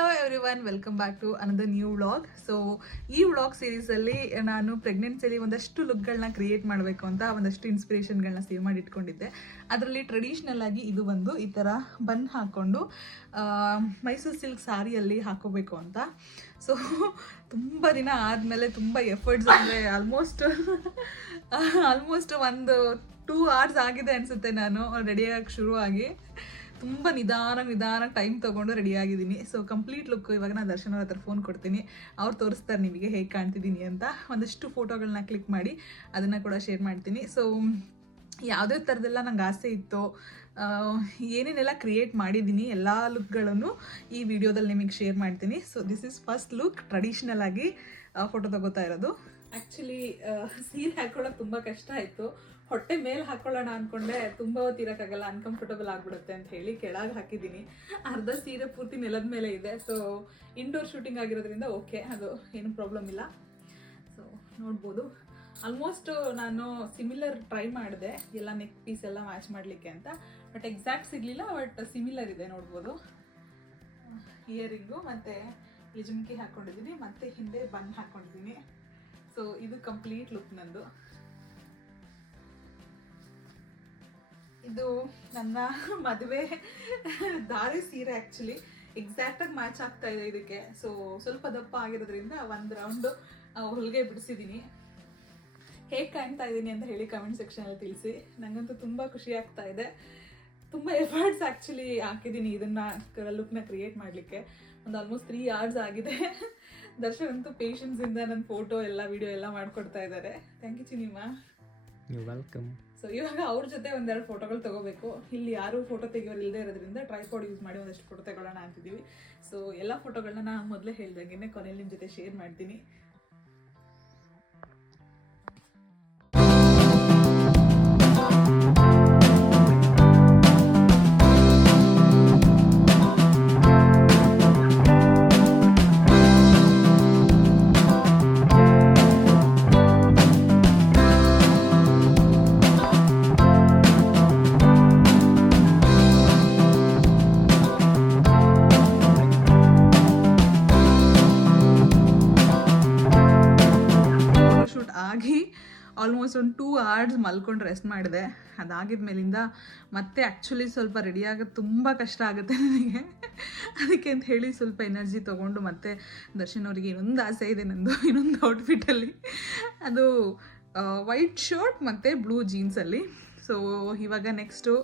Hello everyone, welcome back to another new vlog. So ಈ vlog ಸೀರೀಸಲ್ಲಿ ನಾನು ಪ್ರೆಗ್ನೆನ್ಸಿಯಲ್ಲಿ ಒಂದಷ್ಟು ಲುಕ್ಗಳನ್ನ ಕ್ರಿಯೇಟ್ ಮಾಡಬೇಕು ಅಂತ ಒಂದಷ್ಟು ಇನ್ಸ್ಪಿರೇಷನ್ಗಳನ್ನ ಸೇವ್ ಮಾಡಿ ಇಟ್ಕೊಂಡಿದ್ದೆ. ಅದರಲ್ಲಿ ಟ್ರೆಡಿಷ್ನಲ್ ಆಗಿ ಇದು ಒಂದು ಈ ಥರ ಬನ್ ಹಾಕ್ಕೊಂಡು ಮೈಸೂರು ಸಿಲ್ಕ್ ಸ್ಯಾರಿಯಲ್ಲಿ ಹಾಕೋಬೇಕು ಅಂತ. ಸೊ ತುಂಬ ದಿನ ಆದಮೇಲೆ ತುಂಬ ಎಫರ್ಟ್ಸ್ ಅಂದರೆ ಆಲ್ಮೋಸ್ಟ್ ಒಂದು 2 hours ಆಗಿದೆ ಅನಿಸುತ್ತೆ ನಾನು ರೆಡಿಯಾಗಕ್ಕೆ ಶುರುವಾಗಿ. ತುಂಬ ನಿಧಾನ ಟೈಮ್ ತೊಗೊಂಡು ರೆಡಿ ಆಗಿದ್ದೀನಿ. ಸೊ ಕಂಪ್ಲೀಟ್ ಲುಕ್ ಇವಾಗ ನಾನು ದರ್ಶನ್ ಅವ್ರ ಹತ್ರ ಫೋನ್ ಕೊಡ್ತೀನಿ, ಅವ್ರು ತೋರಿಸ್ತಾರೆ ನಿಮಗೆ ಹೇಗೆ ಕಾಣ್ತಿದ್ದೀನಿ ಅಂತ. ಒಂದಷ್ಟು ಫೋಟೋಗಳನ್ನ ಕ್ಲಿಕ್ ಮಾಡಿ ಅದನ್ನು ಕೂಡ ಶೇರ್ ಮಾಡ್ತೀನಿ. ಸೊ ಯಾವುದೇ ಥರದೆಲ್ಲ ನಂಗೆ ಆಸೆ ಇತ್ತು, ಏನೇನೆಲ್ಲ ಕ್ರಿಯೇಟ್ ಮಾಡಿದ್ದೀನಿ ಎಲ್ಲ ಲುಕ್ಗಳನ್ನು ಈ ವಿಡಿಯೋದಲ್ಲಿ ನಿಮಗೆ ಶೇರ್ ಮಾಡ್ತೀನಿ. So this is first look, traditional ಆಗಿ ಫೋಟೋ ತಗೋತಾ ಇರೋದು. ಆ್ಯಕ್ಚುಲಿ ಸೀರೆ ಹಾಕೊಳ್ಳೋಕೆ ತುಂಬ ಕಷ್ಟ ಆಯಿತು. ಹೊಟ್ಟೆ ಮೇಲೆ ಹಾಕೊಳ್ಳೋಣ ಅಂದ್ಕೊಂಡೆ, ತುಂಬ ಹೊತ್ತಿರೋಕ್ಕಾಗಲ್ಲ, ಅನ್ಕಂಫರ್ಟಬಲ್ ಆಗಿಬಿಡುತ್ತೆ ಅಂತ ಹೇಳಿ ಕೆಳಗೆ ಹಾಕಿದ್ದೀನಿ. ಅರ್ಧ ಸೀರೆ ಪೂರ್ತಿ ನೆಲದ ಮೇಲೆ ಇದೆ. ಸೊ ಇಂಡೋರ್ ಶೂಟಿಂಗ್ ಆಗಿರೋದ್ರಿಂದ ಓಕೆ, ಅದು ಏನು ಪ್ರಾಬ್ಲಮ್ ಇಲ್ಲ. ಸೊ ನೋಡ್ಬೋದು, ಆಲ್ಮೋಸ್ಟ್ ನಾನು ಸಿಮಿಲರ್ ಟ್ರೈ ಮಾಡಿದೆ ಎಲ್ಲ ನೆಕ್ ಪೀಸ್ ಎಲ್ಲ ಮ್ಯಾಚ್ ಮಾಡಲಿಕ್ಕೆ ಅಂತ, ಬಟ್ ಎಕ್ಸಾಕ್ಟ್ ಸಿಗಲಿಲ್ಲ. ಬಟ್ ಸಿಮಿಲರ್ ಇದೆ ನೋಡ್ಬೋದು. ಇಯರಿಂಗು ಮತ್ತು ಈ ಜುಮ್ಕಿ ಹಾಕ್ಕೊಂಡಿದ್ದೀನಿ, ಮತ್ತು ಹಿಂದೆ ಬನ್ ಹಾಕ್ಕೊಂಡಿದ್ದೀನಿ. ಸೊ ಇದು ಕಂಪ್ಲೀಟ್ ಲುಕ್ ನಂದು. ಇದು ನನ್ನ ಮದುವೆ ದಾರಿ ಸೀರೆ. ಆ್ಯಕ್ಚುಲಿ ಎಕ್ಸಾಕ್ಟಾಗಿ ಮ್ಯಾಚ್ ಆಗ್ತಾ ಇದೆ ಇದಕ್ಕೆ. ಸೊ ಸ್ವಲ್ಪ ದಪ್ಪ ಆಗಿರೋದ್ರಿಂದ ಒಂದು ರೌಂಡು ಹೊಲಿಗೆ ಬಿಡಿಸಿದ್ದೀನಿ. ಹೇಗೆ ಕಾಣ್ತಾ ಇದ್ದೀನಿ ಅಂತ ಹೇಳಿ ಕಮೆಂಟ್ ಸೆಕ್ಷನಲ್ಲಿ ತಿಳಿಸಿ. ನನಗಂತೂ ತುಂಬ ಖುಷಿ ಆಗ್ತಾ ಇದೆ. ತುಂಬ ಎಫರ್ಟ್ಸ್ ಆ್ಯಕ್ಚುಲಿ ಹಾಕಿದ್ದೀನಿ ಇದನ್ನು ಲುಕ್ನ ಕ್ರಿಯೇಟ್ ಮಾಡಲಿಕ್ಕೆ. ಒಂದು ಆಲ್ಮೋಸ್ಟ್ 3 hours ಆಗಿದೆ. ದರ್ಶನ್ ಅಂತೂ ಪೇಷನ್ಸಿಂದ ನನ್ನ ಫೋಟೋ ಎಲ್ಲ ವಿಡಿಯೋ ಎಲ್ಲ ಮಾಡಿಕೊಡ್ತಾ ಇದ್ದಾರೆ. ಥ್ಯಾಂಕ್ ಯು ಚಿನಿಮಾ. You welcome. ಸೊ ಇವಾಗ ಅವ್ರ ಜೊತೆ ಒಂದೆರಡು ಫೋಟೋಗಳು ತಗೋಬೇಕು. ಇಲ್ಲಿ ಯಾರು ಫೋಟೋ ತೆಗಿಯೋರು ಇಲ್ಲದೆ ಇರೋದ್ರಿಂದ ಟ್ರೈಪಾಡ್ ಯೂಸ್ ಮಾಡಿ ಒಂದಷ್ಟು ಫೋಟೋ ತಗೊಳ್ಳೋಣ ಅಂತಿದ್ದೀವಿ. ಸೊ ಎಲ್ಲ ಫೋಟೋಗಳನ್ನ ನಾನು ಮೊದಲೇ ಹೇಳ್ದಂಗೆ ಕೊನೆಯಲ್ಲಿ ನಿಮ್ಮ ಜೊತೆ ಶೇರ್ ಮಾಡ್ತೀನಿ. ಆಲ್ಮೋಸ್ಟ್ ಒಂದು 2 hours ಮಲ್ಕೊಂಡು ರೆಸ್ಟ್ ಮಾಡಿದೆ. ಅದಾಗಿದ ಮೇಲಿಂದ ಮತ್ತೆ ಆ್ಯಕ್ಚುಲಿ ಸ್ವಲ್ಪ ರೆಡಿ ಆಗೋದು ತುಂಬ ಕಷ್ಟ ಆಗುತ್ತೆ ನನಗೆ. ಅದಕ್ಕೆ ಅಂತ ಹೇಳಿ ಸ್ವಲ್ಪ ಎನರ್ಜಿ ತೊಗೊಂಡು ಮತ್ತೆ ದರ್ಶನ್ ಅವರಿಗೆ ಇನ್ನೊಂದು ಆಸೆ ಇದೆ ನಂದು, ಇನ್ನೊಂದು ಔಟ್ಫಿಟ್ಟಲ್ಲಿ. ಅದು ವೈಟ್ ಶರ್ಟ್ ಮತ್ತು ಬ್ಲೂ ಜೀನ್ಸಲ್ಲಿ. ಸೊ ಇವಾಗ ನೆಕ್ಸ್ಟು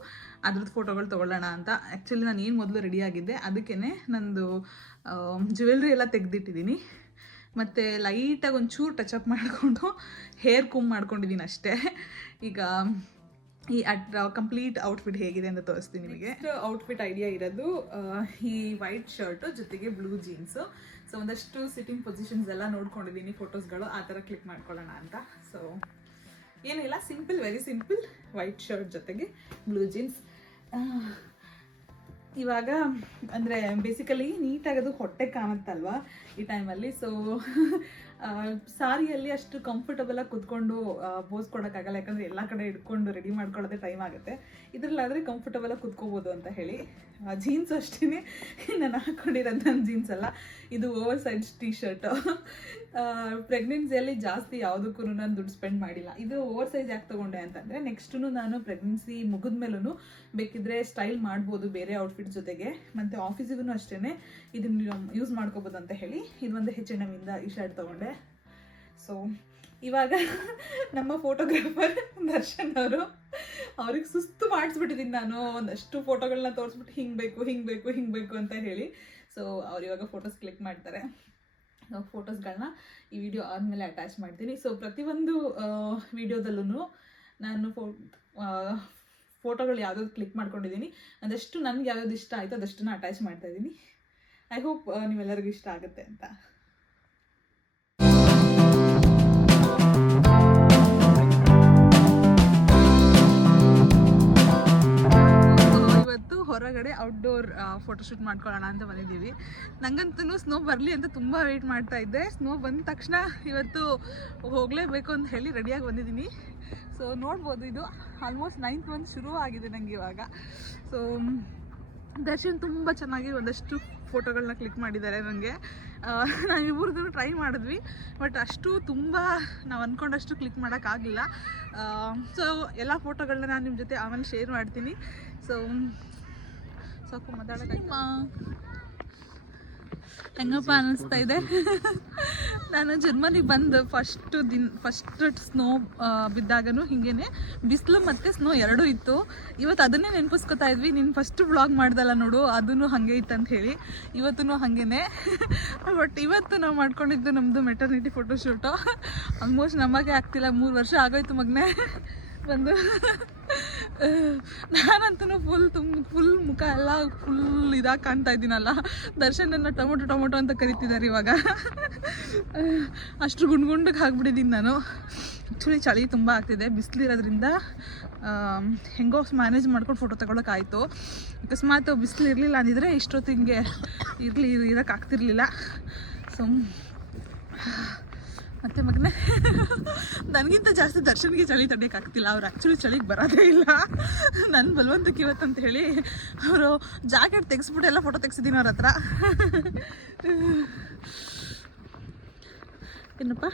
ಅದ್ರದ್ದು ಫೋಟೋಗಳು ತೊಗೊಳ್ಳೋಣ ಅಂತ. ಆ್ಯಕ್ಚುಲಿ ನಾನು ಏನು ಮೊದಲು ರೆಡಿ ಆಗಿದ್ದೆ, ಅದಕ್ಕೇ ನಂದು ಜ್ಯುವೆಲ್ರಿ ಎಲ್ಲ ತೆಗೆದಿಟ್ಟಿದ್ದೀನಿ. ಮತ್ತು ಲೈಟಾಗಿ ಒಂಚೂರು ಟಚಪ್ ಮಾಡಿಕೊಂಡು ಹೇರ್ ಕೂಮ್ ಮಾಡ್ಕೊಂಡಿದ್ದೀನಿ ಅಷ್ಟೇ. ಈಗ ಈ ಕಂಪ್ಲೀಟ್ ಔಟ್ಫಿಟ್ ಹೇಗಿದೆ ಅಂತ ತೋರಿಸ್ತೀನಿ ನಿಮಗೆ. ಔಟ್ಫಿಟ್ ಐಡಿಯಾ ಇರೋದು ಈ ವೈಟ್ ಶರ್ಟು ಜೊತೆಗೆ ಬ್ಲೂ ಜೀನ್ಸು. ಸೊ ಒಂದಷ್ಟು ಸಿಟ್ಟಿಂಗ್ ಪೊಸಿಷನ್ಸ್ ಎಲ್ಲ ನೋಡ್ಕೊಂಡಿದ್ದೀನಿ, ಫೋಟೋಸ್ಗಳು ಆ ಥರ ಕ್ಲಿಕ್ ಮಾಡ್ಕೊಳ್ಳೋಣ ಅಂತ. ಸೊ ಏನಿಲ್ಲ, simple, very simple white shirt ಜೊತೆಗೆ ಬ್ಲೂ ಜೀನ್ಸ್. ಇವಾಗ ಅಂದರೆ ಬೇಸಿಕಲಿ ನೀಟಾಗದು ಹೊಟ್ಟೆ ಕಾಣುತ್ತಲ್ವ ಈ ಟೈಮಲ್ಲಿ. ಸೊ ಸಾರಿಯಲ್ಲಿ ಅಷ್ಟು ಕಂಫರ್ಟಬಲಾಗಿ ಕೂತ್ಕೊಂಡು ಪೋಸ್ ಕೊಡೋಕ್ಕಾಗಲ್ಲ, ಯಾಕಂದರೆ ಎಲ್ಲ ಕಡೆ ಇಟ್ಕೊಂಡು ರೆಡಿ ಮಾಡ್ಕೊಳ್ಳೋದೇ ಟೈಮ್ ಆಗುತ್ತೆ. ಇದರಲ್ಲಾದರೆ ಕಂಫರ್ಟಬಲಾಗಿ ಕೂತ್ಕೋಬೋದು ಅಂತ ಹೇಳಿ. ಜೀನ್ಸ್ ಅಷ್ಟೇ ನಾನು ಹಾಕ್ಕೊಂಡಿರೋದು, ನನ್ನ ಜೀನ್ಸ್ ಅಲ್ಲ, ಇದು ಓವರ್ ಸೈಜ್ ಟೀ ಶರ್ಟು. ಪ್ರೆಗ್ನೆನ್ಸಿಯಲ್ಲಿ ಜಾಸ್ತಿ ಯಾವುದಕ್ಕೂ ನಾನು ದುಡ್ಡು ಸ್ಪೆಂಡ್ ಮಾಡಿಲ್ಲ. ಇದು ಓವರ್ ಸೈಜ್ ಯಾಕೆ ತೊಗೊಂಡೆ ಅಂತಂದರೆ, ನೆಕ್ಸ್ಟು ನಾನು ಪ್ರೆಗ್ನೆನ್ಸಿ ಮುಗಿದ ಮೇಲೂ ಬೇಕಿದ್ರೆ ಸ್ಟೈಲ್ ಮಾಡ್ಬೋದು ಬೇರೆ ಔಟ್ಫಿಟ್ ಜೊತೆಗೆ, ಮತ್ತು ಆಫೀಸಿಗೂ ಅಷ್ಟೇ ಇದನ್ನು ಯೂಸ್ ಮಾಡ್ಕೋಬೋದು ಅಂತ ಹೇಳಿ ಇದೊಂದು H&M ಇಂದ ಈ ಶರ್ಟ್ ತೊಗೊಂಡೆ. ಸೊ ಇವಾಗ ನಮ್ಮ ಫೋಟೋಗ್ರಾಫರ್ ದರ್ಶನ್ ಅವರು, ಅವ್ರಿಗೆ ಸುಸ್ತು ಮಾಡಿಸ್ಬಿಟ್ಟಿದ್ದೀನಿ ನಾನು. ಒಂದಷ್ಟು ಫೋಟೋಗಳನ್ನ ತೋರಿಸ್ಬಿಟ್ಟು ಹಿಂಗೆ ಬೇಕು ಅಂತ ಹೇಳಿ. ಸೊ ಅವ್ರು ಇವಾಗ ಫೋಟೋಸ್ ಕ್ಲಿಕ್ ಮಾಡ್ತಾರೆ. ಫೋಟೋಸ್ಗಳನ್ನ ಈ ವಿಡಿಯೋ ಆದಮೇಲೆ ಅಟ್ಯಾಚ್ ಮಾಡ್ತೀನಿ. ಸೊ ಪ್ರತಿಯೊಂದು ವಿಡಿಯೋದಲ್ಲೂ ನಾನು ಫೋಟೋಗಳು ಯಾವ್ದಾದ್ರು ಕ್ಲಿಕ್ ಮಾಡ್ಕೊಂಡಿದ್ದೀನಿ, ಅದಷ್ಟು ನನಗೆ ಯಾವ್ಯಾವ್ದು ಇಷ್ಟ ಆಯಿತು ಅದಷ್ಟನ್ನು ಅಟ್ಯಾಚ್ ಮಾಡ್ತಾ ಇದ್ದೀನಿ. ಐ ಹೋಪ್ ನೀವೆಲ್ಲರಿಗೂ ಇಷ್ಟ ಆಗುತ್ತೆ ಅಂತ. ಇವತ್ತು ಹೊರಗಡೆ ಔಟ್ಡೋರ್ ಫೋಟೋಶೂಟ್ ಮಾಡ್ಕೊಳ್ಳೋಣ ಅಂತ ಬಂದಿದ್ದೀವಿ. ನನಗಂತೂ ಸ್ನೋ ಬರಲಿ ಅಂತ ತುಂಬ ವೆಯ್ಟ್ ಮಾಡ್ತಾ ಇದ್ದೆ. ಸ್ನೋ ಬಂದ ತಕ್ಷಣ ಇವತ್ತು ಹೋಗಲೇಬೇಕು ಅಂತ ಹೇಳಿ ರೆಡಿಯಾಗಿ ಬಂದಿದ್ದೀನಿ. ಸೊ ನೋಡ್ಬೋದು, ಇದು ಆಲ್ಮೋಸ್ಟ್ 9th month ಶುರು ಆಗಿದೆ ನನಗೆ ಇವಾಗ. ಸೊ ದರ್ಶನ್ ತುಂಬ ಚೆನ್ನಾಗಿ ಒಂದಷ್ಟು ಫೋಟೋಗಳನ್ನ ಕ್ಲಿಕ್ ಮಾಡಿದ್ದಾರೆ ನನಗೆ. ನಾವು ಇಬ್ಬರದ್ದು ಟ್ರೈ ಮಾಡಿದ್ವಿ, ಬಟ್ ಅಷ್ಟು ತುಂಬ ನಾವು ಅಂದ್ಕೊಂಡಷ್ಟು ಕ್ಲಿಕ್ ಮಾಡೋಕ್ಕಾಗಲಿಲ್ಲ. ಸೊ ಎಲ್ಲ ಫೋಟೋಗಳನ್ನ ನಾನು ನಿಮ್ಮ ಜೊತೆ ಆಮೇಲೆ ಶೇರ್ ಮಾಡ್ತೀನಿ. ಸೊ ಸಾಕು ಮಾತಾಡೋಕ್ಕೆ ಹೆಂಗಪ್ಪ ಅನ್ನಿಸ್ತಾ ಇದೆ. ನಾನು ಜರ್ಮನಿಗೆ ಬಂದು ಫಸ್ಟ್ ಸ್ನೋ ಬಿದ್ದಾಗನೂ ಹಿಂಗೇನೆ ಬಿಸಿಲು ಮತ್ತು ಸ್ನೋ ಎರಡೂ ಇತ್ತು. ಇವತ್ತು ಅದನ್ನೇ ನೆನಪಿಸ್ಕೊತಾ ಇದ್ವಿ, ನೀನು ಫಸ್ಟ್ ವ್ಲಾಗ್ ಮಾಡ್ದಲ್ಲ ನೋಡು ಅದೂ ಹಾಗೆ ಇತ್ತು ಅಂತ ಹೇಳಿ. ಇವತ್ತೂ ಹಾಗೇನೆ. ಬಟ್ ಇವತ್ತು ನಾವು ಮಾಡ್ಕೊಂಡಿದ್ದು ನಮ್ಮದು ಮೆಟರ್ನಿಟಿ ಫೋಟೋಶೂಟು. ಆಲ್ಮೋಸ್ಟ್ ನಮಗೆ ಆಗ್ತಿಲ್ಲ, 3 ವರ್ಷ ಆಗೋಯ್ತು ಮಗನೇ ಬಂದು. ನಾನಂತೂ ಫುಲ್ ಮುಖ ಎಲ್ಲ ಫುಲ್ ಇದಾಗಿ ಕಾಣ್ತಾ ಇದ್ದೀನಲ್ಲ. ದರ್ಶನನ್ನ ಟೊಮೊಟೊ ಅಂತ ಕರಿತಿದ್ದಾರೆ ಇವಾಗ. ಅಷ್ಟು ಗುಂಡ್ಗೆ ಹಾಕ್ಬಿಟ್ಟಿದ್ದೀನಿ ನಾನು. ಆ್ಯಕ್ಚುಲಿ ಚಳಿ ತುಂಬ ಆಗ್ತಿದೆ, ಬಿಸಿಲಿರೋದ್ರಿಂದ ಹೆಂಗೋ ಮ್ಯಾನೇಜ್ ಮಾಡ್ಕೊಂಡು ಫೋಟೋ ತಗೊಳಕ್ಕಾಯಿತು. ಅಕಸ್ಮಾತ್ ಬಿಸಿಲು ಇರಲಿಲ್ಲ ಅಂದಿದ್ರೆ ಇಷ್ಟೊತ್ತಿಗೆ ಇರೋಕ್ಕಾಗ್ತಿರ್ಲಿಲ್ಲ. ಸೊ ಮತ್ತು ಮಗನೇ ನನಗಿಂತ ಜಾಸ್ತಿ ದರ್ಶನ್ಗೆ ಚಳಿ ತಡೆಯೋಕ್ಕಾಗ್ತಿಲ್ಲ. ಅವ್ರು ಆ್ಯಕ್ಚುಲಿ ಚಳಿಗೆ ಬರೋದೇ ಇಲ್ಲ. ನನ್ನ ಬಲವಂತಕ್ಕೆ ಇವತ್ತಂತ ಹೇಳಿ ಅವರು ಜಾಕೆಟ್ ತೆಗೆಸ್ಬಿಟ್ಟು ಎಲ್ಲ ಫೋಟೋ ತೆಗ್ಸಿದ್ದೀನಿ ಅವ್ರ ಹತ್ರ. ಏನಪ್ಪ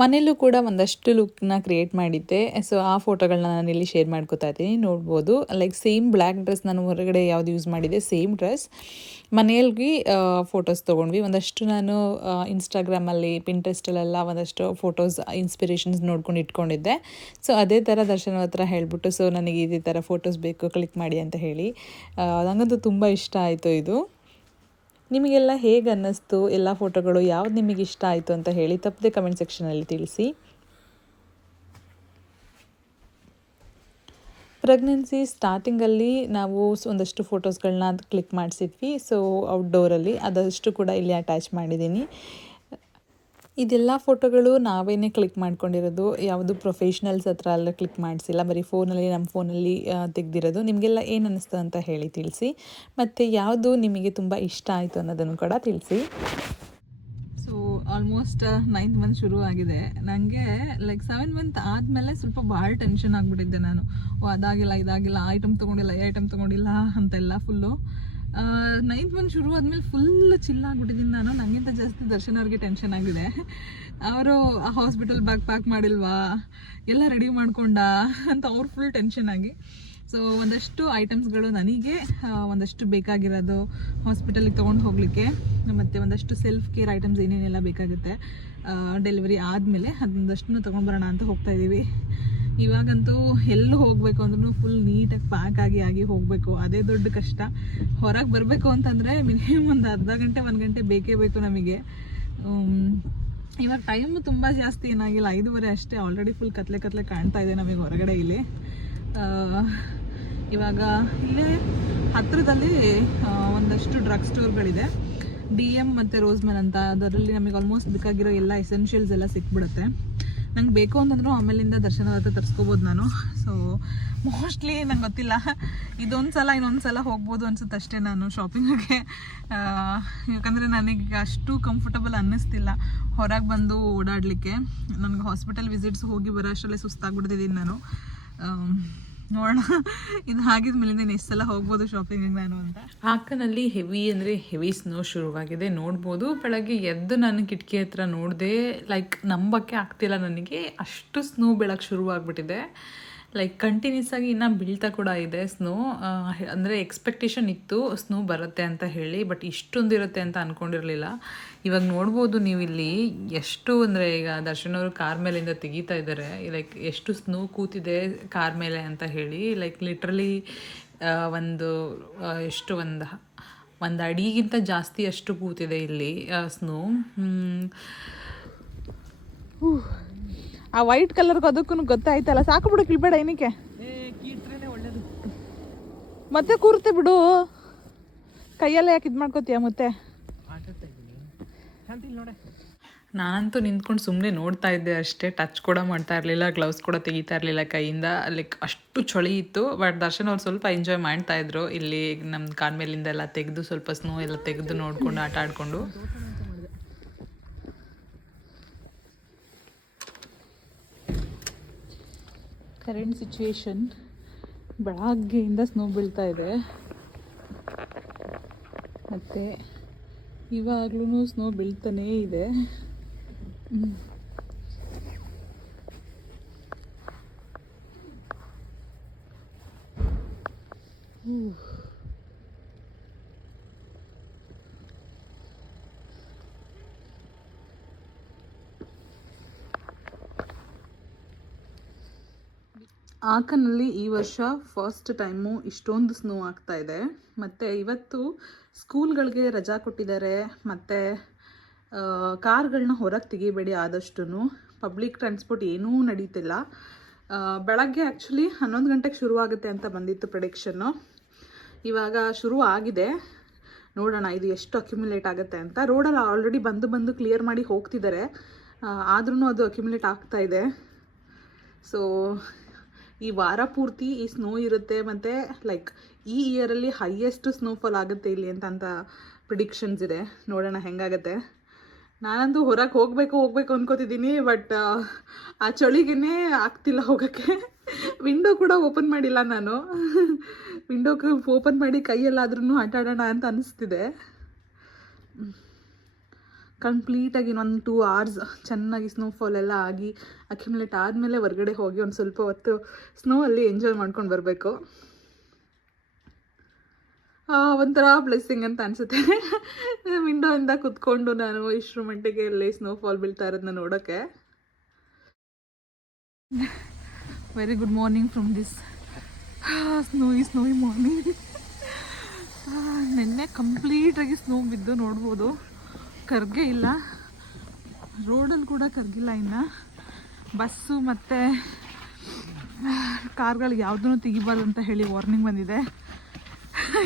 ಮನೆಯಲ್ಲೂ ಕೂಡ ಒಂದಷ್ಟು ಲುಕ್ನ ಕ್ರಿಯೇಟ್ ಮಾಡಿದ್ದೆ. ಸೊ ಆ ಫೋಟೋಗಳನ್ನ ನಾನು ಇಲ್ಲಿ ಶೇರ್ ಮಾಡ್ಕೋತಾ ಇದ್ದೀನಿ, ನೋಡ್ಬೋದು. ಲೈಕ್ ಸೇಮ್ ಬ್ಲ್ಯಾಕ್ ಡ್ರೆಸ್ ನಾನು ಹೊರಗಡೆ ಯಾವುದು ಯೂಸ್ ಮಾಡಿದ್ದೆ, ಸೇಮ್ ಡ್ರೆಸ್ ಮನೆಯಲ್ಲಿ ಫೋಟೋಸ್ ತೊಗೊಂಡ್ವಿ. ಒಂದಷ್ಟು ನಾನು ಇನ್ಸ್ಟಾಗ್ರಾಮಲ್ಲಿ ಪಿಂಟ್ರೆಸ್ಟಲ್ಲೆಲ್ಲ ಒಂದಷ್ಟು ಫೋಟೋಸ್ ಇನ್ಸ್ಪಿರೇಷನ್ಸ್ ನೋಡ್ಕೊಂಡು ಇಟ್ಕೊಂಡಿದ್ದೆ. ಸೊ ಅದೇ ಥರ ದರ್ಶನ ಹತ್ರ ಹೇಳಿಬಿಟ್ಟು, ಸೊ ನನಗೆ ಇದೇ ಥರ ಫೋಟೋಸ್ ಬೇಕು ಕ್ಲಿಕ್ ಮಾಡಿ ಅಂತ ಹೇಳಿ. ನನಗಂತೂ ತುಂಬ ಇಷ್ಟ ಆಯಿತು ಇದು. ನಿಮಗೆಲ್ಲ ಹೇಗೆ ಅನ್ನಿಸ್ತು, ಎಲ್ಲ ಫೋಟೋಗಳು ಯಾವ್ದು ನಿಮಗೆ ಇಷ್ಟ ಆಯಿತು ಅಂತ ಹೇಳಿ ತಪ್ಪದೆ ಕಮೆಂಟ್ ಸೆಕ್ಷನಲ್ಲಿ ತಿಳಿಸಿ. ಪ್ರೆಗ್ನೆನ್ಸಿ ಸ್ಟಾರ್ಟಿಂಗಲ್ಲಿ ನಾವು ಒಂದಷ್ಟು ಫೋಟೋಸ್ಗಳನ್ನ ಕ್ಲಿಕ್ ಮಾಡಿಸಿದ್ವಿ. ಸೊ ಔಟ್ಡೋರಲ್ಲಿ ಅದಷ್ಟು ಕೂಡ ಇಲ್ಲಿ ಅಟ್ಯಾಚ್ ಮಾಡಿದ್ದೀನಿ. ಇದೆಲ್ಲ ಫೋಟೋಗಳು ನಾವೇನೇ ಕ್ಲಿಕ್ ಮಾಡ್ಕೊಂಡಿರೋದು, ಯಾವುದು ಪ್ರೊಫೆಷ್ನಲ್ಸ್ ಹತ್ರ ಎಲ್ಲ ಕ್ಲಿಕ್ ಮಾಡಿಸಿಲ್ಲ, ಬರೀ ನಮ್ಮ ಫೋನಲ್ಲಿ ತೆಗೆದಿರೋದು. ನಿಮಗೆಲ್ಲ ಏನು ಅನ್ನಿಸ್ತು ಅಂತ ಹೇಳಿ ತಿಳಿಸಿ. ಮತ್ತು ಯಾವುದು ನಿಮಗೆ ತುಂಬ ಇಷ್ಟ ಆಯಿತು ಅನ್ನೋದನ್ನು ಕೂಡ ತಿಳಿಸಿ. ಸೊ ಆಲ್ಮೋಸ್ಟ್ 9th ಮಂತ್ ಶುರು ಆಗಿದೆ. ನನಗೆ ಲೈಕ್ 7 ಮಂತ್ ಆದಮೇಲೆ ಸ್ವಲ್ಪ ಭಾಳ ಟೆನ್ಷನ್ ಆಗಿಬಿಟ್ಟಿದ್ದೆ ನಾನು. ಇದಾಗಿಲ್ಲ, ಐಟಮ್ ತೊಗೊಂಡಿಲ್ಲ ಅಂತೆಲ್ಲ ಫುಲ್ಲು. 9th ಮಂತ್ ಶುರು ಆದಮೇಲೆ ಫುಲ್ ಚಿಲ್ಲಾಗ್ಬಿಟ್ಟಿದ್ದೀನಿ ನಾನು. ನನಗಿಂತ ಜಾಸ್ತಿ ದರ್ಶನ್ ಅವ್ರಿಗೆ ಟೆನ್ಷನ್ ಆಗಿದೆ. ಅವರು ಹಾಸ್ಪಿಟಲ್ ಬ್ಯಾಗ್ ಪ್ಯಾಕ್ ಮಾಡಿಲ್ವಾ, ಎಲ್ಲ ರೆಡಿ ಮಾಡ್ಕೊಂಡ ಅಂತ ಅವ್ರು ಫುಲ್ ಟೆನ್ಷನ್ ಆಗಿ. ಸೊ ಒಂದಷ್ಟು ಐಟಮ್ಸ್ಗಳು ನನಗೆ ಒಂದಷ್ಟು ಬೇಕಾಗಿರೋದು ಹಾಸ್ಪಿಟಲಿಗೆ ತೊಗೊಂಡು ಹೋಗಲಿಕ್ಕೆ, ಮತ್ತು ಒಂದಷ್ಟು ಸೆಲ್ಫ್ ಕೇರ್ ಐಟಮ್ಸ್ ಏನೇನೆಲ್ಲ ಬೇಕಾಗುತ್ತೆ ಡೆಲಿವರಿ ಆದಮೇಲೆ ಅದೊಂದಷ್ಟು ತೊಗೊಂಡ್ಬರೋಣ ಅಂತ ಹೋಗ್ತಾಯಿದ್ದೀವಿ. ಇವಾಗಂತೂ ಎಲ್ಲೂ ಹೋಗಬೇಕು ಅಂದ್ರೂ ಫುಲ್ ನೀಟಾಗಿ ಪ್ಯಾಕ್ ಆಗಿ ಹೋಗಬೇಕು, ಅದೇ ದೊಡ್ಡ ಕಷ್ಟ. ಹೊರಗೆ ಬರಬೇಕು ಅಂತಂದರೆ ಮಿನಿಮಮ್ ಒಂದು ಅರ್ಧ ಗಂಟೆ 1 ಗಂಟೆ ಬೇಕೇ ಬೇಕು ನಮಗೆ. ಇವಾಗ ಟೈಮ್ ತುಂಬ ಜಾಸ್ತಿ ಏನಾಗಿಲ್ಲ, 5:30 ಅಷ್ಟೇ. ಆಲ್ರೆಡಿ ಫುಲ್ ಕತ್ಲೆ ಕಾಣ್ತಾ ಇದೆ ನಮಗೆ ಹೊರಗಡೆ ಇಲ್ಲಿ. ಇವಾಗ ಇಲ್ಲೇ ಹತ್ತಿರದಲ್ಲಿ ಒಂದಷ್ಟು ಡ್ರಗ್ ಸ್ಟೋರ್ಗಳಿದೆ, DM ಮತ್ತು ರೋಸ್ಮೆನ್ ಅಂತ. ಅದರಲ್ಲಿ ನಮಗೆ ಆಲ್ಮೋಸ್ಟ್ ಬೇಕಾಗಿರೋ ಎಲ್ಲ ಎಸೆನ್ಷಿಯಲ್ಸ್ ಎಲ್ಲ ಸಿಕ್ಬಿಡುತ್ತೆ. ನಂಗೆ ಬೇಕು ಅಂತಂದ್ರೂ ಆಮೇಲಿಂದ ದರ್ಶನದ ಹತ್ರ ತರಿಸ್ಕೋಬೋದು ನಾನು. ಸೊ ಮೋಸ್ಟ್ಲಿ ನಂಗೆ ಗೊತ್ತಿಲ್ಲ, ಇನ್ನೊಂದು ಸಲ ಹೋಗ್ಬೋದು ಅನ್ಸುತ್ತೆ ಅಷ್ಟೇ ನಾನು ಶಾಪಿಂಗಿಗೆ. ಯಾಕಂದರೆ ನನಗೆ ಅಷ್ಟು ಕಂಫರ್ಟಬಲ್ ಅನ್ನಿಸ್ತಿಲ್ಲ ಹೊರಗೆ ಬಂದು ಓಡಾಡಲಿಕ್ಕೆ. ನನಗೆ ಹಾಸ್ಪಿಟಲ್ ವಿಸಿಟ್ಸ್ ಹೋಗಿ ಬರೋ ಅಷ್ಟರಲ್ಲೇ ಸುಸ್ತಾಗ್ಬಿಡ್ತಿದ್ದೀನಿ ನಾನು. ನೋಡೋಣ, ಇದು ಆಗಿದ ಮೇಲಿಂದ ಎಷ್ಟು ಸಲ ಹೋಗ್ಬೋದು ಶಾಪಿಂಗಿಗೆ ನಾನು ಅಂತ. ಆಕನಲ್ಲಿ ಹೆವಿ ಸ್ನೋ ಶುರುವಾಗಿದೆ, ನೋಡ್ಬೋದು. ಬೆಳಗ್ಗೆ ಎದ್ದು ನಾನು ಕಿಟಕಿ ಹತ್ರ ನೋಡಿದೆ, ಲೈಕ್ ನಂಬಕ್ಕೆ ಆಗ್ತಿಲ್ಲ ನನಗೆ, ಅಷ್ಟು ಸ್ನೋ ಬೀಳಕ್ಕೆ ಶುರುವಾಗ್ಬಿಟ್ಟಿದೆ. ಲೈಕ್ ಕಂಟಿನ್ಯೂಸ್ ಆಗಿ ಇನ್ನೂ ಬೀಳ್ತಾ ಕೂಡ ಇದೆ ಸ್ನೋ. ಅಂದರೆ ಎಕ್ಸ್ಪೆಕ್ಟೇಷನ್ ಇತ್ತು ಸ್ನೋ ಬರುತ್ತೆ ಅಂತ ಹೇಳಿ, ಬಟ್ ಇಷ್ಟೊಂದು ಇರುತ್ತೆ ಅಂತ ಅಂದ್ಕೊಂಡಿರಲಿಲ್ಲ. ಇವಾಗ ನೋಡ್ಬೋದು ನೀವು ಇಲ್ಲಿ ಎಷ್ಟು ಅಂದರೆ, ಈಗ ದರ್ಶನ್ ಅವರು ಕಾರ್ ಮೇಲಿಂದ ತೆಗಿತಾ ಇದ್ದಾರೆ, ಲೈಕ್ ಎಷ್ಟು ಸ್ನೋ ಕೂತಿದೆ ಕಾರ್ ಮೇಲೆ ಅಂತ ಹೇಳಿ. ಲೈಕ್ ಲಿಟ್ರಲಿ ಒಂದು ಅಡಿಗಿಂತ ಜಾಸ್ತಿ ಅಷ್ಟು ಕೂತಿದೆ ಇಲ್ಲಿ ಸ್ನೋ. ಆ ವೈಟ್ ಕಲರ್ಗೆ ಅದಕ್ಕೂ ಗೊತ್ತಾಯ್ತಲ್ಲ, ಸಾಕು ಬಿಡಕ್ಕೆ ಇಲ್ಬೇಡ ಏನಕ್ಕೆ ಮತ್ತೆ ಕೂರುತ್ತೆ ಬಿಡು, ಕೈಯಲ್ಲೇ ಯಾಕೆ ಇದು ಮಾಡ್ಕೋತೀಯ ಮತ್ತೆ. ನಾನಂತೂ ನಿಂತ್ಕೊಂಡು ಸುಮ್ಮನೆ ನೋಡ್ತಾ ಇದ್ದೆ ಅಷ್ಟೇ, ಟಚ್ ಕೂಡ ಮಾಡ್ತಾ ಇರಲಿಲ್ಲ, ಗ್ಲೌಸ್ ಕೂಡ ತೆಗಿತಾ ಇರಲಿಲ್ಲ ಕೈಯಿಂದ. ಲೈಕ್ ಅಷ್ಟು ಚಳಿ ಇತ್ತು. ಬಟ್ ದರ್ಶನ್ ಅವ್ರು ಸ್ವಲ್ಪ ಎಂಜಾಯ್ ಮಾಡ್ತಾಯಿದ್ರು ಇಲ್ಲಿ ನಮ್ಮ ಕಾಲ ಮೇಲಿಂದ ಎಲ್ಲ ತೆಗೆದು, ಸ್ವಲ್ಪ ಸ್ನೋ ಎಲ್ಲ ತೆಗೆದು ನೋಡಿಕೊಂಡು ಆಟ ಆಡಿಕೊಂಡು. ಕರೆಂಟ್ ಸಿಚುವೇಶನ್, ಬೆಳಗ್ಗೆಯಿಂದ ಸ್ನೋ ಬೀಳ್ತಾ ಇದೆ, ಮತ್ತು ಇವಾಗ್ಲೂ ಸ್ನೋ ಬೀಳ್ತಾನೇ ಇದೆ. ಆಕನಲ್ಲಿ ಈ ವರ್ಷ ಫಸ್ಟ್ ಟೈಮು ಇಷ್ಟೊಂದು ಸ್ನೋ ಆಗ್ತಾ ಇದೆ. ಮತ್ತು ಇವತ್ತು ಸ್ಕೂಲ್ಗಳಿಗೆ ರಜಾ ಕೊಟ್ಟಿದ್ದಾರೆ. ಮತ್ತು ಕಾರ್ಗಳನ್ನ ಹೊರಗೆ ತೆಗಿಬೇಡಿ ಆದಷ್ಟು. ಪಬ್ಲಿಕ್ ಟ್ರಾನ್ಸ್ಪೋರ್ಟ್ ಏನೂ ನಡೀತಿಲ್ಲ. ಬೆಳಗ್ಗೆ ಆ್ಯಕ್ಚುಲಿ 11 ಗಂಟೆಗೆ ಶುರುವಾಗುತ್ತೆ ಅಂತ ಬಂದಿತ್ತು ಪ್ರೆಡಿಕ್ಷನ್ನು. ಇವಾಗ ಶುರು ಆಗಿದೆ, ನೋಡೋಣ ಇದು ಎಷ್ಟು ಅಕ್ಯುಮುಲೇಟ್ ಆಗುತ್ತೆ ಅಂತ. ರೋಡಲ್ಲಿ ಆಲ್ರೆಡಿ ಬಂದು ಕ್ಲಿಯರ್ ಮಾಡಿ ಹೋಗ್ತಿದ್ದಾರೆ, ಆದ್ರೂ ಅದು ಅಕ್ಯುಮುಲೇಟ್ ಆಗ್ತಾ ಇದೆ. ಸೊ ಈ ವಾರ ಪೂರ್ತಿ ಈ ಸ್ನೋ ಇರುತ್ತೆ. ಮತ್ತು ಲೈಕ್ ಈ ಇಯರಲ್ಲಿ ಹೈಯೆಸ್ಟ್ ಸ್ನೋಫಾಲ್ ಆಗುತ್ತೆ ಇಲ್ಲಿ ಅಂತ ಪ್ರಿಡಿಕ್ಷನ್ಸ್ ಇದೆ. ನೋಡೋಣ ಹೆಂಗಾಗತ್ತೆ. ನಾನಂತೂ ಹೊರಗೆ ಹೋಗಬೇಕು ಅಂದ್ಕೋತಿದ್ದೀನಿ, ಬಟ್ ಆ ಚಳಿಗೇ ಆಗ್ತಿಲ್ಲ ಹೋಗೋಕ್ಕೆ. ವಿಂಡೋ ಕೂಡ ಓಪನ್ ಮಾಡಿಲ್ಲ ನಾನು. ವಿಂಡೋಗೆ ಓಪನ್ ಮಾಡಿ ಕೈಯಲ್ಲಾದ್ರೂ ಆಟ ಆಡೋಣ ಅಂತ ಅನಿಸ್ತಿದೆ. ಕಂಪ್ಲೀಟಾಗಿ ಇನ್ನೊಂದು 2 hours ಚೆನ್ನಾಗಿ ಸ್ನೋಫಾಲ್ ಎಲ್ಲ ಆಗಿ ಅಕ್ಯುಮುಲೇಟ್ ಆದಮೇಲೆ ಹೊರಗಡೆ ಹೋಗಿ ಒಂದು ಸ್ವಲ್ಪ ಹೊತ್ತು ಸ್ನೋ ಅಲ್ಲಿ ಎಂಜಾಯ್ ಮಾಡ್ಕೊಂಡು ಬರಬೇಕು. ಒಂಥರ ಬ್ಲೆಸ್ಸಿಂಗ್ ಅಂತ ಅನಿಸುತ್ತೆ. ವಿಂಡೋಯಿಂದ ಕುತ್ಕೊಂಡು ನಾನು ಇಷ್ಟರ ಮಟ್ಟಿಗೆ ಅಲ್ಲಿ ಸ್ನೋಫಾಲ್ ಬೀಳ್ತಾ ಇರೋದನ್ನ ನೋಡೋಕ್ಕೆ. Very good morning from this snowy morning. ನಿನ್ನೆ ಕಂಪ್ಲೀಟಾಗಿ ಸ್ನೋ ಬಿದ್ದು ನೋಡ್ಬೋದು, ಕರ್ಗೆ ಇಲ್ಲ, ರೋಡಲ್ಲಿ ಕೂಡ ಕರ್ಗಿಲ್ಲ. ಇನ್ನು ಬಸ್ಸು ಮತ್ತು ಕಾರ್ಗಳಿಗೆ ಯಾವುದೂ ತೆಗಿಬಾರ್ದು ಅಂತ ಹೇಳಿ ವಾರ್ನಿಂಗ್ ಬಂದಿದೆ.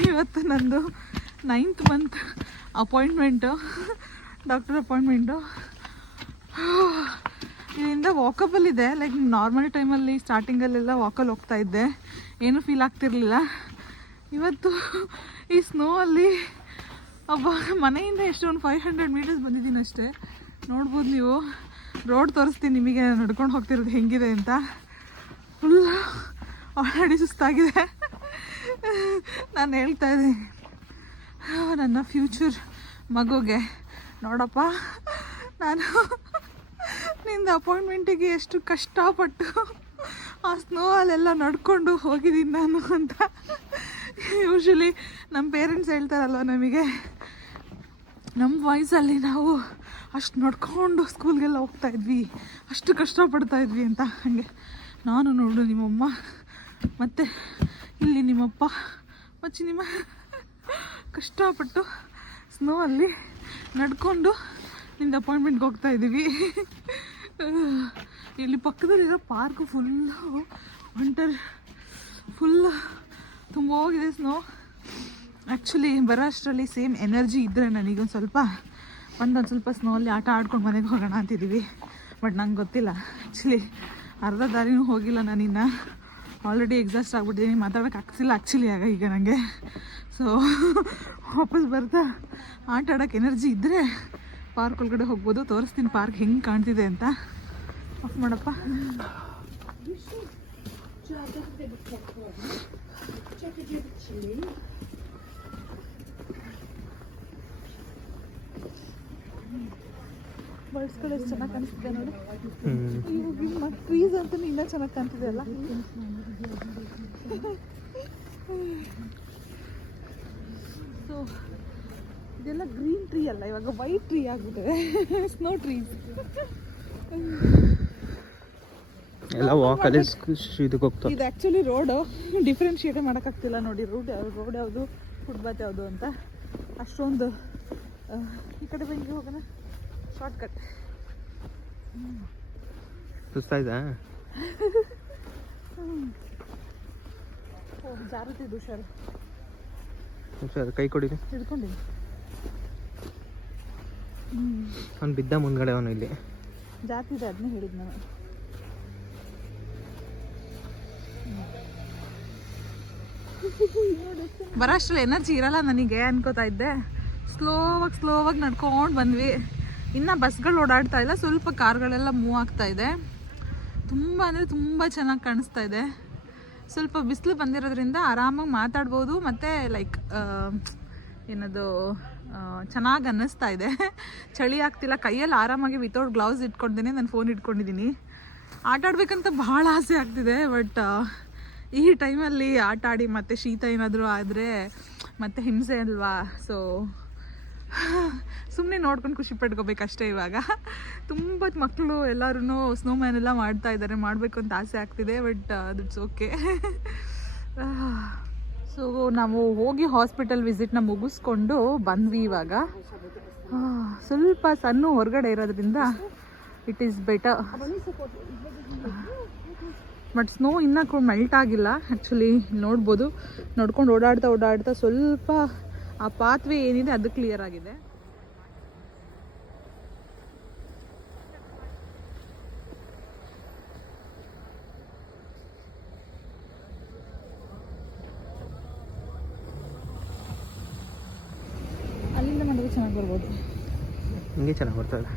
ಇವತ್ತು ನಂದು 9th month appointment, doctor appointment. ಇದರಿಂದ ವಾಕಬಲ್ ಇದೆ. ಲೈಕ್ ನಾರ್ಮಲ್ ಟೈಮಲ್ಲಿ ಸ್ಟಾರ್ಟಿಂಗಲ್ಲೆಲ್ಲ ವಾಕಲ್ಲಿ ಹೋಗ್ತಾ ಇದ್ದೆ, ಏನೂ ಫೀಲ್ ಆಗ್ತಿರ್ಲಿಲ್ಲ. ಇವತ್ತು ಈ ಸ್ನೋ ಅಲ್ಲಿ ಮನೆಯಿಂದ ಎಷ್ಟು ಒಂದು 500 meters ಬಂದಿದ್ದೀನಿ ಅಷ್ಟೇ. ನೋಡ್ಬೋದು ನೀವು, ರೋಡ್ ತೋರಿಸ್ತೀನಿ ನಿಮಗೆ ನಡ್ಕೊಂಡು ಹೋಗ್ತಿರೋದು ಹೆಂಗಿದೆ ಅಂತ. ಫುಲ್ ಆಲ್ರೆಡಿ ಸುಸ್ತಾಗಿದೆ. ನಾನು ಹೇಳ್ತಾ ಇದ್ದೀನಿ ನನ್ನ ಫ್ಯೂಚರ್ ಮಗುಗೆ, ನೋಡಪ್ಪ ನಾನು ನಿಂದು ಅಪಾಯಿಂಟ್ಮೆಂಟಿಗೆ ಎಷ್ಟು ಕಷ್ಟಪಟ್ಟು ಆ ಸ್ನೋ ಅಲ್ಲೆಲ್ಲ ನಡ್ಕೊಂಡು ಹೋಗಿದ್ದೀನಿ ನಾನು ಅಂತ. ಯೂಶ್ವಲಿ ನಮ್ಮ ಪೇರೆಂಟ್ಸ್ ಹೇಳ್ತಾರಲ್ವ ನಮಗೆ, ನಮ್ಮ ವಯಸ್ಸಲ್ಲಿ ನಾವು ಅಷ್ಟು ನಡ್ಕೊಂಡು ಸ್ಕೂಲ್ಗೆಲ್ಲ ಹೋಗ್ತಾಯಿದ್ವಿ, ಅಷ್ಟು ಕಷ್ಟಪಡ್ತಾಯಿದ್ವಿ ಅಂತ. ಹಾಗೆ ನಾನು ನೋಡು ನಿಮ್ಮಮ್ಮ ಮತ್ತು ಇಲ್ಲಿ ನಿಮ್ಮಪ್ಪ ಮಚ್ಚಿ ನಿಮ್ಮ ಕಷ್ಟಪಟ್ಟು ಸ್ನೋ ಅಲ್ಲಿ ನಡ್ಕೊಂಡು ನಿಮ್ದು ಅಪಾಯಿಂಟ್ಮೆಂಟ್ಗೆ ಹೋಗ್ತಾಯಿದ್ದೀವಿ. ಇಲ್ಲಿ ಪಕ್ಕದಲ್ಲಿರೋ ಪಾರ್ಕು ಫುಲ್ಲು ವಿಂಟರ್, ಫುಲ್ಲು ತುಂಬ ಹೋಗಿದೆ ಸ್ನೋ. ಆ್ಯಕ್ಚುಲಿ ಬರೋ ಅಷ್ಟರಲ್ಲಿ ಸೇಮ್ ಎನರ್ಜಿ ಇದ್ದರೆ ನನಗೊಂದು ಸ್ವಲ್ಪ ಸ್ನೋ ಅಲ್ಲಿ ಆಟ ಆಡ್ಕೊಂಡು ಮನೆಗೆ ಹೋಗೋಣ ಅಂತಿದ್ದೀವಿ. ಬಟ್ ನಂಗೆ ಗೊತ್ತಿಲ್ಲ, ಆ್ಯಕ್ಚುಲಿ ಅರ್ಧ ದಾರಿನೂ ಹೋಗಿಲ್ಲ ನಾನಿನ್ನು. ಆಲ್ರೆಡಿ ಎಕ್ಸಾಸ್ಟ್ ಆಗಿಬಿಟ್ಟಿದ್ದೀನಿ, ಮಾತಾಡೋಕ್ಕೆ ಆಗ್ತಿಲ್ಲ ಆ್ಯಕ್ಚುಲಿ ಈಗ ನನಗೆ. ಸೊ ವಾಪಸ್ ಬರ್ತಾ ಆಟ ಆಡೋಕ್ಕೆ ಎನರ್ಜಿ ಇದ್ದರೆ ಪಾರ್ಕ್ ಒಳಗಡೆ ಹೋಗ್ಬೋದು. ತೋರಿಸ್ತೀನಿ ಪಾರ್ಕ್ ಹೆಂಗೆ ಕಾಣ್ತಿದೆ ಅಂತ. ಆಫ್ ಮಾಡಪ್ಪ. ಬರ್ಡ್ಸ್ಗಳು ಎಷ್ಟು ಚೆನ್ನಾಗಿ ಕಾಣಿಸ್ತಿದೆ ನೋಡಿ. ಇವಾಗ ಟ್ರೀಸ್ ಅಂತ ಇನ್ನೂ ಚೆನ್ನಾಗಿ ಕಾಣ್ತಿದೆ ಅಲ್ಲ. ಸೊ ಇದೆಲ್ಲ ಗ್ರೀನ್ ಟ್ರೀ ಅಲ್ಲ, ಇವಾಗ ವೈಟ್ ಟ್ರೀ ಆಗ್ಬಿಟ್ಟಿದೆ, ಸ್ನೋ ಟ್ರೀಸ್ ಎಲ್ಲ ವಾಕಲ್ಲಿ ಇದಕ್ಕೆ ಹೋಗ್ತಾರೆ. ಇದು ಆ್ಯಕ್ಚುಲಿ ರೋಡು ಡಿಫ್ರೆನ್ಶಿಯೇಟ್ ಮಾಡೋಕ್ಕಾಗ್ತಿಲ್ಲ ನೋಡಿ, ರೋಡ್ ಯಾವುದು ಫುಟ್ಪಾತ್ ಯಾವುದು ಅಂತ. ಅಷ್ಟೊಂದು ಈ ಕಡೆ ಬಂದು ಹೋಗೋಣ, ಶಾರ್ಟ್ಕಟ್. ಸುಸ್ತಾಯ್ತಾ? ಜಾರುತ್ತಿದ್ದು ಹುಷಾರು. ಹುಷಾರು, ಕೈ ಕೊಡಿ. ಹಿಡ್ಕೊಂಡಿನಿ. ಅವ್ನು ಬಿದ್ದ ಮುಂದ್ಗಡೆ ಅವನು ಇಲ್ಲಿ ಜಾತಿದೆ, ಅದನ್ನೇ ಹೇಳಿದ್ ನಾನು. ಬರೋಷ್ಟ್ರಲ್ಲಿ ಎನರ್ಜಿ ಇರಲ್ಲ ನನಗೆ ಅನ್ಕೋತಾ ಇದ್ದೆ. ಸ್ಲೋವಾಗಿ ನಡ್ಕೊಂಡು ಬಂದ್ವಿ. ಇನ್ನು ಬಸ್ಗಳು ಓಡಾಡ್ತಾ ಇಲ್ಲ, ಸ್ವಲ್ಪ ಕಾರ್ಗಳೆಲ್ಲ ಮೂವ್ ಆಗ್ತಾ ಇದೆ. ತುಂಬ ಅಂದರೆ ತುಂಬ ಚೆನ್ನಾಗಿ ಕಾಣಿಸ್ತಾ ಇದೆ. ಸ್ವಲ್ಪ ಬಿಸಿಲು ಬಂದಿರೋದ್ರಿಂದ ಆರಾಮಾಗಿ ಮಾತಾಡ್ಬೋದು, ಮತ್ತು ಲೈಕ್ ಏನದು ಚೆನ್ನಾಗಿ ಅನ್ನಿಸ್ತಾ ಇದೆ. ಚಳಿ ಆಗ್ತಿಲ್ಲ, ಕೈಯಲ್ಲಿ ಆರಾಮಾಗಿ ವಿತೌಟ್ ಗ್ಲೌಸ್ ಇಟ್ಕೊಂಡಿದ್ದೀನಿ, ನಾನು ಫೋನ್ ಇಟ್ಕೊಂಡಿದ್ದೀನಿ. ಆಟ ಆಡ್ಬೇಕಂತ ಭಾಳ ಆಸೆ ಆಗ್ತಿದೆ, ಬಟ್ ಈ ಟೈಮಲ್ಲಿ ಆಟ ಆಡಿ ಮತ್ತೆ ಶೀತ ಏನಾದರೂ ಆದರೆ ಮತ್ತೆ ಹಿಂಸೆ ಅಲ್ವಾ. ಸೊ ಸುಮ್ಮನೆ ನೋಡ್ಕೊಂಡು ಖುಷಿ ಪಡ್ಕೋಬೇಕಷ್ಟೇ. ಇವಾಗ ತುಂಬ ಮಕ್ಕಳು ಎಲ್ಲರೂ ಸ್ನೋಮ್ಯಾನ್ ಎಲ್ಲ ಮಾಡ್ತಾ ಇದ್ದಾರೆ, ಮಾಡಬೇಕು ಅಂತ ಆಸೆ ಆಗ್ತಿದೆ, ಬಟ್ ದಟ್ಸ್ ಓಕೆ. ಸೊ ನಾವು ಹೋಗಿ ಹಾಸ್ಪಿಟಲ್ ವಿಸಿಟ್ನ ಮುಗಿಸ್ಕೊಂಡು ಬಂದ್ವಿ. ಇವಾಗ ಸ್ವಲ್ಪ ಸಣ್ಣ ಹೊರಗಡೆ ಇರೋದ್ರಿಂದ it is better. But snow ಇನ್ನೂ ಮೆಲ್ಟ್ ಆಗಿಲ್ಲ ಆ್ಯಕ್ಚುಲಿ. ನೋಡ್ಬೋದು, ನೋಡ್ಕೊಂಡು ಓಡಾಡ್ತಾ ಸ್ವಲ್ಪ ಆ ಪಾತ್ವೆ ಏನಿದೆ ಅದು ಕ್ಲಿಯರ್ ಆಗಿದೆ. ಅಲ್ಲಿಂದ ಮಾಡಿದ್ರೆ ಚೆನ್ನಾಗಿ ಬರ್ಬೋದು. ಹಿಂಗೆ ಚೆನ್ನಾಗಿ ಬರ್ತದೆ.